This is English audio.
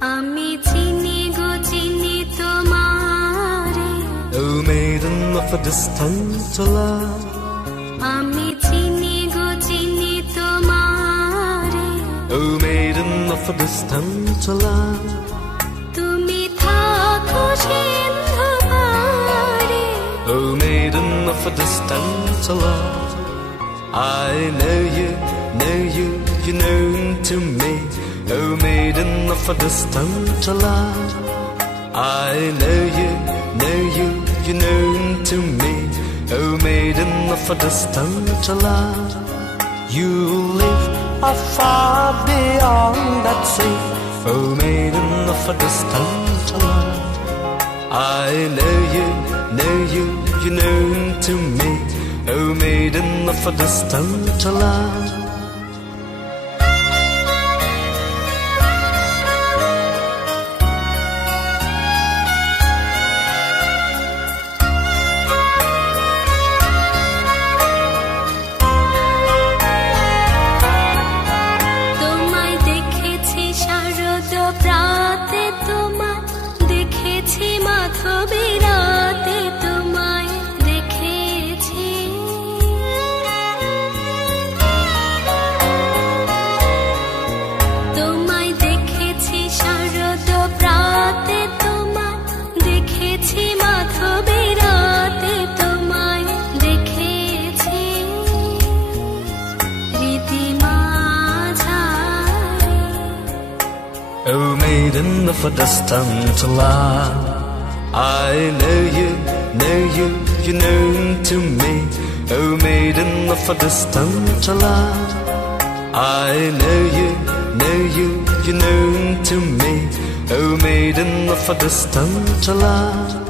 আমি চিনি গো চিনি তোমারে, Oh maiden of a distant love. আমি চিনি গো চিনি তোমারে, Oh maiden of a distant love. তুমি থাকো সিন্ধু পারে, Oh maiden of a distant love. I know you, you're known to me. Oh maiden of a distant love. I know you, you're known to me. Oh maiden of a distant love. You live afar beyond that sea. Oh maiden of a distant love. I know you, you're known to me. Oh maiden of a distant love. তোমায় দেখেছি শারদ প্রাতে, তোমায় দেখেছি মাধবী রাতে, তোমায় দেখেছি। তোমায় দেখেছি শারদ প্রাতে, তোমায় দেখেছি মাধবী রাতে, তোমায় দেখেছি রীতি মাঝারে। Oh maiden of a distant love. I know you, you're known to me. Oh maiden of a distant love. I know you, you're known to me. Oh maiden of a distant love.